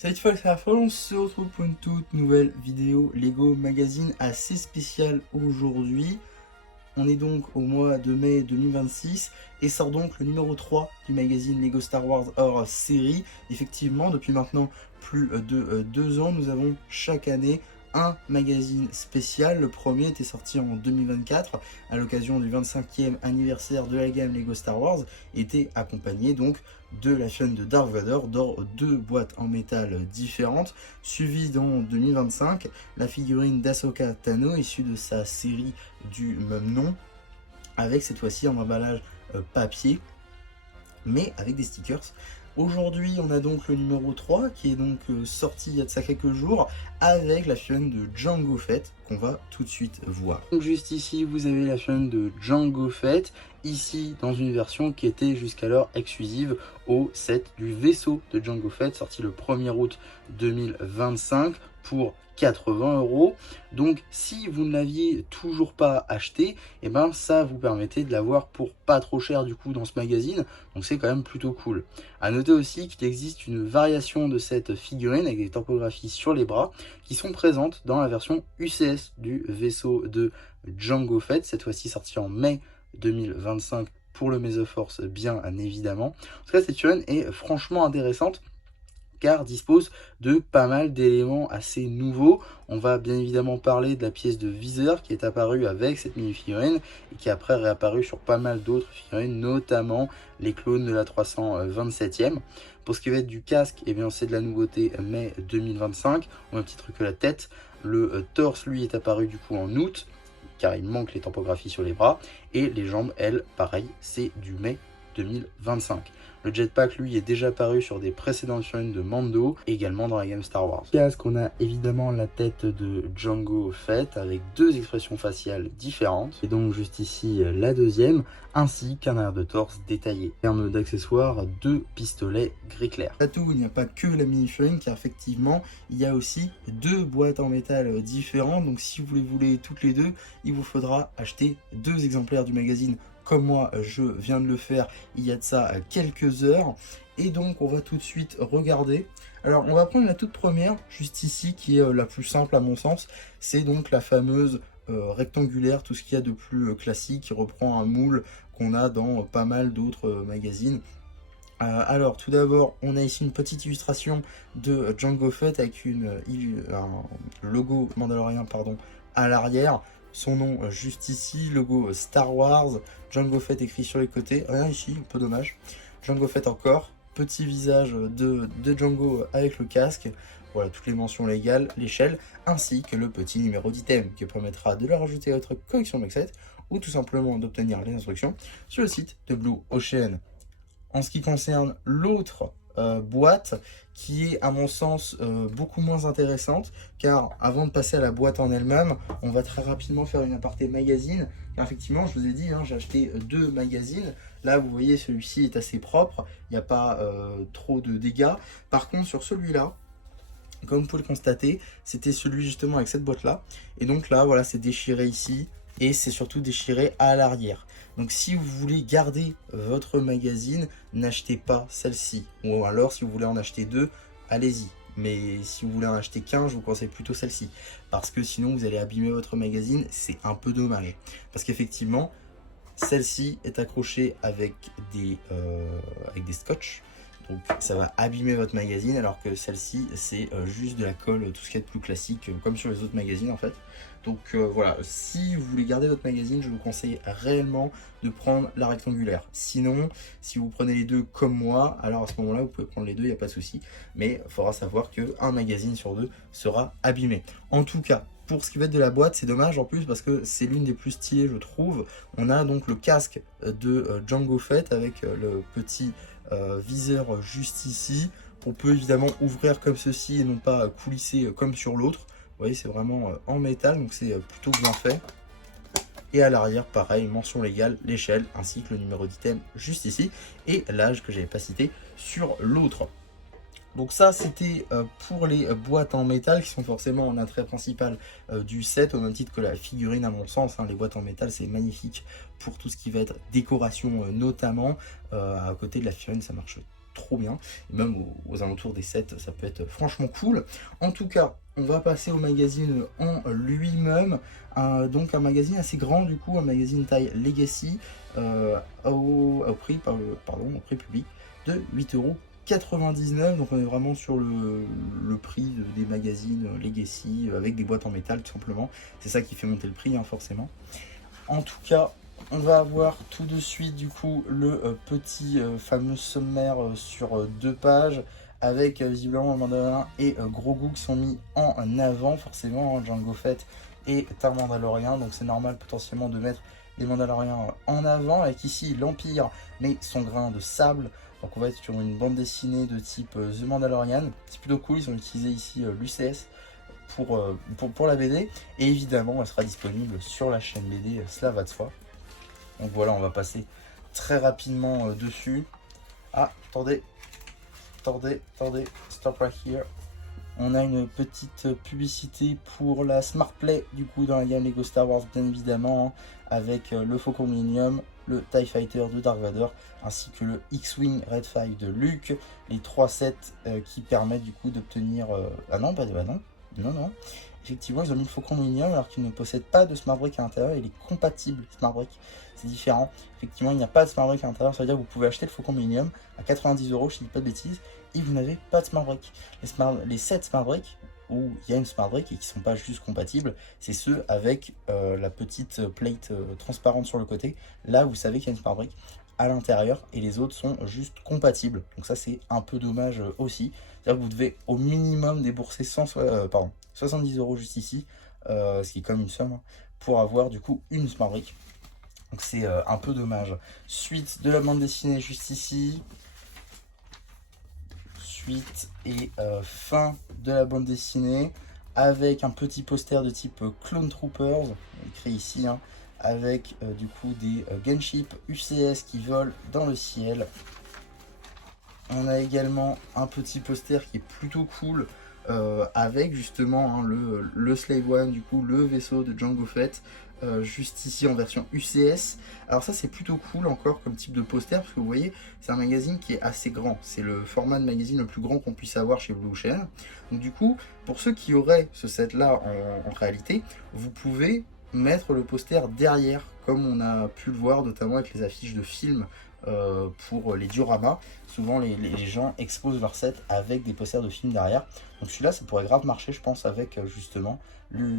Salut tout le monde, on se retrouve pour une toute nouvelle vidéo Lego Magazine assez spéciale aujourd'hui. On est donc au mois de mai 2026 et sort donc le numéro 3 du magazine Lego Star Wars hors série. Effectivement, depuis maintenant plus de 2 ans, nous avons chaque année un magazine spécial. Le premier était sorti en 2024 à l'occasion du 25e anniversaire de la gamme Lego Star Wars, était accompagné donc de la chaîne de Dark Vador dans 2 boîtes en métal différentes, suivi dans 2025 la figurine d'Ahsoka Tano issue de sa série du même nom, avec cette fois-ci un emballage papier mais avec des stickers. Aujourd'hui, on a donc le numéro 3 qui est donc sorti il y a de ça quelques jours avec la figurine de Jango Fett qu'on va tout de suite voir. Donc juste ici, vous avez la figurine de Jango Fett, ici dans une version qui était jusqu'alors exclusive au set du vaisseau de Jango Fett, sorti le 1er août 2025 pour 80 €. Donc si vous ne l'aviez toujours pas acheté, et ben ça vous permettait de l'avoir pour pas trop cher du coup dans ce magazine, donc c'est quand même plutôt cool. À noter aussi qu'il existe une variation de cette figurine avec des topographies sur les bras qui sont présentes dans la version UCS du vaisseau de Jango Fett, cette fois-ci sortie en mai 2025 pour le Mesoforce bien évidemment. En tout cas, cette figurine est franchement intéressante car dispose de pas mal d'éléments assez nouveaux. On va bien évidemment parler de la pièce de viseur qui est apparue avec cette mini-figurine et qui est après réapparue sur pas mal d'autres figurines, notamment les clones de la 327e. Pour ce qui va être du casque, eh bien c'est de la nouveauté mai 2025, au même titre que la tête. Le torse, lui, est apparu du coup en août, car il manque les tampographies sur les bras, et les jambes, elles, pareil, c'est du mai 2025. Le jetpack, lui, est déjà apparu sur des précédentes figurines de Mando, également dans la gamme Star Wars. Casque, on a évidemment la tête de Jango Fett avec 2 expressions faciales différentes, et donc juste ici la deuxième, ainsi qu'un air de torse détaillé. En termes d'accessoires, 2 pistolets gris clair. À tout, il n'y a pas que la mini-figurine, car effectivement, il y a aussi 2 boîtes en métal différentes, donc si vous les voulez toutes les deux, il vous faudra acheter 2 exemplaires du magazine comme moi je viens de le faire il y a de ça quelques heures. Et donc on va tout de suite regarder. Alors on va prendre la toute première juste ici qui est la plus simple à mon sens. C'est donc la fameuse rectangulaire, tout ce qu'il y a de plus classique, qui reprend un moule qu'on a dans pas mal d'autres magazines. Alors tout d'abord on a ici une petite illustration de Jango Fett avec un logo mandalorien pardon, à l'arrière. Son nom juste ici, logo Star Wars, Jango Fett écrit sur les côtés, rien ici, un peu dommage. Jango Fett encore, petit visage de Jango avec le casque, voilà toutes les mentions légales, l'échelle, ainsi que le petit numéro d'item qui permettra de le rajouter à votre collection box set ou tout simplement d'obtenir les instructions sur le site de Blue Ocean. En ce qui concerne l'autre boîte, qui est à mon sens beaucoup moins intéressante, car avant de passer à la boîte en elle-même, on va très rapidement faire une aparté magazine, car effectivement je vous ai dit, hein, j'ai acheté 2 magazines. Là vous voyez, celui-ci est assez propre, il n'y a pas trop de dégâts. Par contre sur celui-là, comme vous pouvez le constater, c'était celui justement avec cette boîte là, et donc là voilà, c'est déchiré ici, et c'est surtout déchiré à l'arrière. Donc si vous voulez garder votre magazine, n'achetez pas celle-ci. Ou alors si vous voulez en acheter 2, allez-y. Mais si vous voulez en acheter qu'un, je vous conseille plutôt celle-ci. Parce que sinon vous allez abîmer votre magazine, c'est un peu dommage. Parce qu'effectivement, celle-ci est accrochée avec des scotch. Donc ça va abîmer votre magazine, alors que celle-ci c'est juste de la colle, tout ce qui est de plus classique, comme sur les autres magazines en fait. Donc voilà, si vous voulez garder votre magazine, je vous conseille réellement de prendre la rectangulaire. Sinon, si vous prenez les deux comme moi, alors à ce moment-là, vous pouvez prendre les deux, il n'y a pas de souci. Mais il faudra savoir qu'un magazine sur 2 sera abîmé. En tout cas, pour ce qui va être de la boîte, c'est dommage en plus parce que c'est l'une des plus stylées, je trouve. On a donc le casque de Jango Fett avec le petit viseur juste ici. On peut évidemment ouvrir comme ceci et non pas coulisser comme sur l'autre. Vous voyez, c'est vraiment en métal, donc c'est plutôt bien fait. Et à l'arrière, pareil, mention légale, l'échelle, ainsi que le numéro d'item juste ici, et l'âge que j'avais pas cité sur l'autre. Donc ça, c'était pour les boîtes en métal, qui sont forcément un attrait principal du set, au même titre que la figurine à mon sens. Hein. Les boîtes en métal, c'est magnifique pour tout ce qui va être décoration notamment. À côté de la figurine, ça marche trop bien. Et même aux alentours des 7, ça peut être franchement cool. En tout cas, on va passer au magazine en lui-même. Donc un magazine assez grand, du coup, un magazine taille Legacy, au prix public de 8,99 €. Donc on est vraiment sur le prix des magazines Legacy avec des boîtes en métal tout simplement. C'est ça qui fait monter le prix, hein, forcément. En tout cas, on va avoir tout de suite du coup le petit fameux sommaire sur 2 pages avec visiblement le Mandalorian et Grogu qui sont mis en avant forcément, hein, Jango Fett et un Mandalorian, donc c'est normal potentiellement de mettre les Mandaloriens en avant, avec ici l'Empire mais son grain de sable. Donc on va être sur une bande dessinée de type The Mandalorian, c'est plutôt cool, ils ont utilisé ici l'UCS pour la BD, et évidemment elle sera disponible sur la chaîne BD, cela va de soi. Donc voilà, on va passer très rapidement dessus. Ah, attendez, stop right here. On a une petite publicité pour la Smart Play, du coup, dans la gamme Lego Star Wars, bien évidemment, hein, avec le Faucon Millennium, le TIE Fighter de Dark Vador, ainsi que le X-Wing Red 5 de Luke, les 3 sets qui permettent du coup d'obtenir... Ah non, non. Effectivement, ils ont mis le Faucon Millennium alors qu'il ne possède pas de Smart Brick à l'intérieur, il est compatible Smart Brick, c'est différent. Effectivement, il n'y a pas de Smart Brick à l'intérieur, ça veut dire que vous pouvez acheter le Faucon Millennium à 90 €, je ne dis pas de bêtises, et vous n'avez pas de Smart Brick. Les 7 Smart Brick où il y a une Smart Brick et qui ne sont pas juste compatibles, c'est ceux avec la petite plate transparente sur le côté. Là, vous savez qu'il y a une Smart Brick à l'intérieur et les autres sont juste compatibles. Donc ça, c'est un peu dommage aussi. C'est-à-dire que vous devez au minimum débourser 70 € juste ici, ce qui est comme une somme, pour avoir du coup une Smart Brick. Donc c'est un peu dommage. Suite de la bande dessinée juste ici. Suite et fin de la bande dessinée avec un petit poster de type Clone Troopers, écrit ici, hein, avec du coup des gunships UCS qui volent dans le ciel. On a également un petit poster qui est plutôt cool avec justement, hein, le Slave One, du coup le vaisseau de Jango Fett, juste ici en version UCS. Alors ça c'est plutôt cool encore comme type de poster, parce que vous voyez c'est un magazine qui est assez grand, c'est le format de magazine le plus grand qu'on puisse avoir chez Blue Ocean. Donc du coup, pour ceux qui auraient ce set là en réalité, vous pouvez mettre le poster derrière, comme on a pu le voir notamment avec les affiches de films pour les dioramas. Souvent les gens exposent leur set avec des posters de films derrière. Donc celui-là ça pourrait grave marcher, je pense, avec justement l'UCS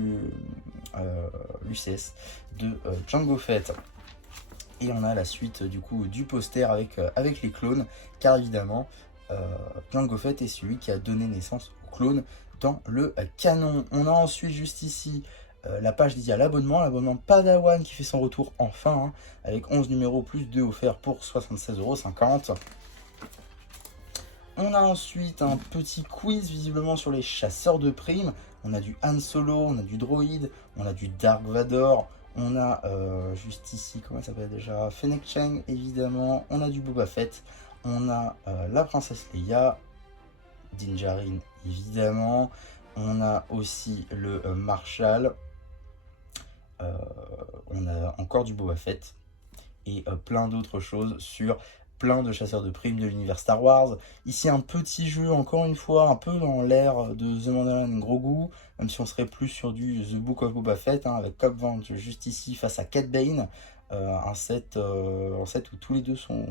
de Jango Fett. Et on a la suite du coup du poster avec les clones, car évidemment Jango Fett est celui qui a donné naissance aux clones dans le canon. On a ensuite juste ici la page dédiée à l'abonnement Padawan qui fait son retour enfin, hein, avec 11 numéros plus 2 offerts pour 76,50 €. On a ensuite un petit quiz visiblement sur les chasseurs de primes. On a du Han Solo, on a du droïde, on a du Dark Vador, on a juste ici, comment ça s'appelle déjà, Fennec Shand évidemment, on a du Boba Fett, on a la princesse Leia, Din Djarin évidemment, on a aussi le Marshall, on a encore du Boba Fett et plein d'autres choses sur plein de chasseurs de primes de l'univers Star Wars. Ici un petit jeu, encore une fois, un peu dans l'ère de The Mandalorian et Grogu, même si on serait plus sur du The Book of Boba Fett, hein, avec Cobb Vanth juste ici face à Cad Bane, un set où tous les deux sont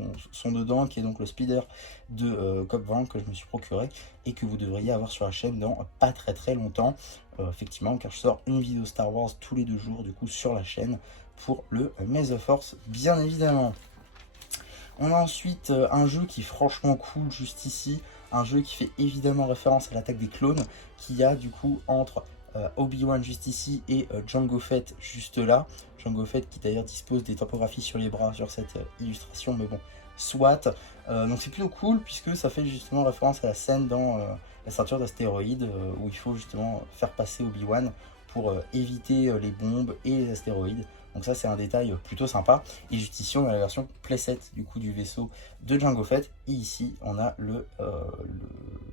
dedans, qui est donc le speeder de Cobb Vanth que je me suis procuré et que vous devriez avoir sur la chaîne dans pas très longtemps, effectivement, car je sors une vidéo Star Wars tous les 2 jours du coup sur la chaîne pour le Maze of Force, bien évidemment. On a ensuite un jeu qui est franchement cool juste ici, un jeu qui fait évidemment référence à l'attaque des clones, qui a du coup entre Obi-Wan juste ici et Jango Fett juste là. Jango Fett qui d'ailleurs dispose des topographies sur les bras sur cette illustration, mais bon, soit. Donc c'est plutôt cool puisque ça fait justement référence à la scène dans la ceinture d'astéroïdes où il faut justement faire passer Obi-Wan pour éviter les bombes et les astéroïdes. Donc ça c'est un détail plutôt sympa. Et juste ici on a la version playset du coup du vaisseau de Jango Fett. Et ici on a le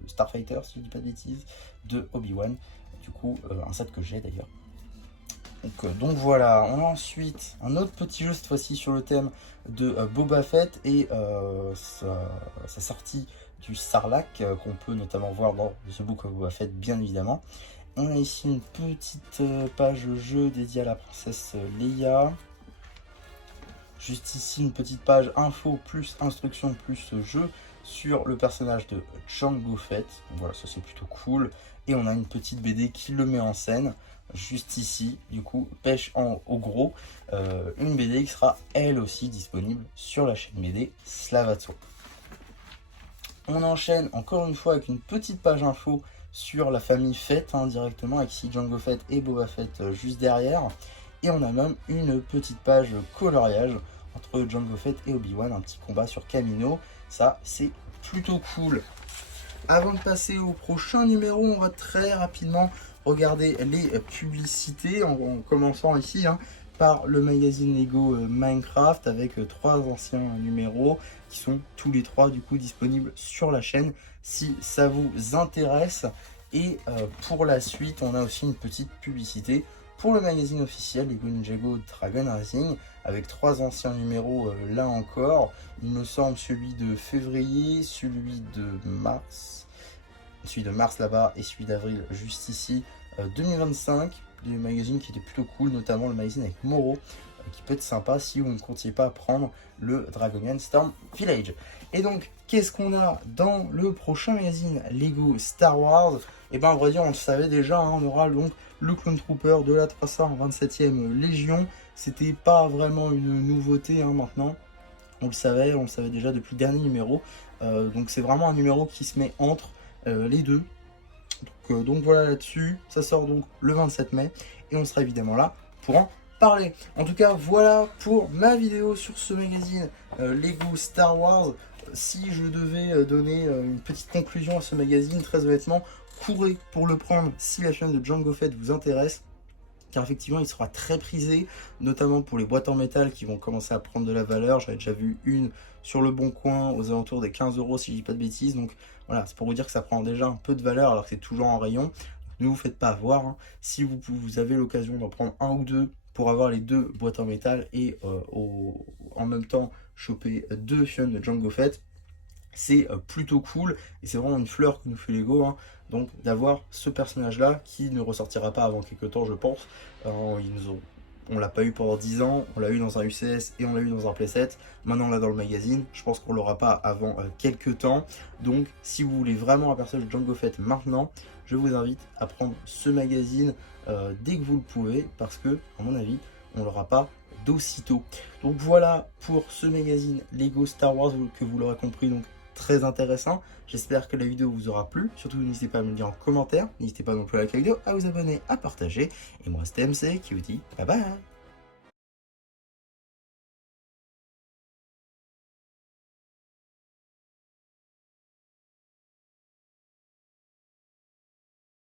Starfighter, si je dis pas de bêtises, de Obi-Wan. Du coup un set que j'ai d'ailleurs. Donc voilà, on a ensuite un autre petit jeu, cette fois-ci sur le thème de Boba Fett et sa sortie du Sarlacc, qu'on peut notamment voir dans The Book of Boba Fett, bien évidemment. On a ici une petite page jeu dédiée à la princesse Leia. Juste ici, une petite page info plus instruction plus jeu sur le personnage de Jango Fett. Donc voilà, ça c'est plutôt cool. Et on a une petite BD qui le met en scène. Juste ici, du coup, pêche au gros. Une BD qui sera elle aussi disponible sur la chaîne BD Slavato. On enchaîne encore une fois avec une petite page info sur la famille Fett, directement, avec ici Jango Fett et Boba Fett juste derrière. Et on a même une petite page coloriage entre Jango Fett et Obi-Wan, un petit combat sur Kamino. Ça, c'est plutôt cool. Avant de passer au prochain numéro, on va très rapidement regarder les publicités, en commençant ici par le magazine Lego Minecraft, avec 3 anciens numéros qui sont tous les 3 du coup disponibles sur la chaîne si ça vous intéresse. Et pour la suite, on a aussi une petite publicité pour le magazine officiel Lego Ninjago Dragon Racing, avec 3 anciens numéros là encore. Il me semble celui de février, celui de mars là-bas et celui d'avril juste ici, 2025. Des magazines qui étaient plutôt cool, notamment le magazine avec Moro, qui peut être sympa si vous ne comptiez pas prendre le Dragonian Storm Village. Et donc, qu'est-ce qu'on a dans le prochain magazine Lego Star Wars? Et bien, à vrai dire, on le savait déjà, on aura donc le Clone Trooper de la 327e Légion. C'était pas vraiment une nouveauté maintenant. On le savait déjà depuis le dernier numéro. Donc c'est vraiment un numéro qui se met entre les deux. Donc voilà là-dessus, ça sort donc le 27 mai et on sera évidemment là pour en parler. En tout cas, voilà pour ma vidéo sur ce magazine Lego Star Wars. Si je devais donner une petite conclusion à ce magazine, très honnêtement, courez pour le prendre si la chaîne de Jango Fett vous intéresse. Car effectivement il sera très prisé, notamment pour les boîtes en métal qui vont commencer à prendre de la valeur. J'avais déjà vu une sur le Bon Coin aux alentours des 15 € si je dis pas de bêtises. Donc voilà, c'est pour vous dire que ça prend déjà un peu de valeur alors que c'est toujours en rayon. Ne vous faites pas avoir, Si vous avez l'occasion d'en prendre un ou deux pour avoir les 2 boîtes en métal et en même temps choper 2 Fion de Jango Fett, c'est plutôt cool et c'est vraiment une fleur que nous fait Lego, donc d'avoir ce personnage là qui ne ressortira pas avant quelques temps, je pense. On l'a pas eu pendant 10 ans, on l'a eu dans un UCS et on l'a eu dans un playset. Maintenant on l'a dans le magazine, je pense qu'on l'aura pas avant quelques temps. Donc si vous voulez vraiment un personnage de Jango Fett maintenant, je vous invite à prendre ce magazine dès que vous le pouvez, parce que à mon avis on l'aura pas d'aussitôt. Donc voilà pour ce magazine Lego Star Wars, que vous l'aurez compris, donc très intéressant. J'espère que la vidéo vous aura plu. Surtout, n'hésitez pas à me le dire en commentaire. N'hésitez pas non plus à liker la vidéo, à vous abonner, à partager. Et moi, c'était MC qui vous dit bye bye.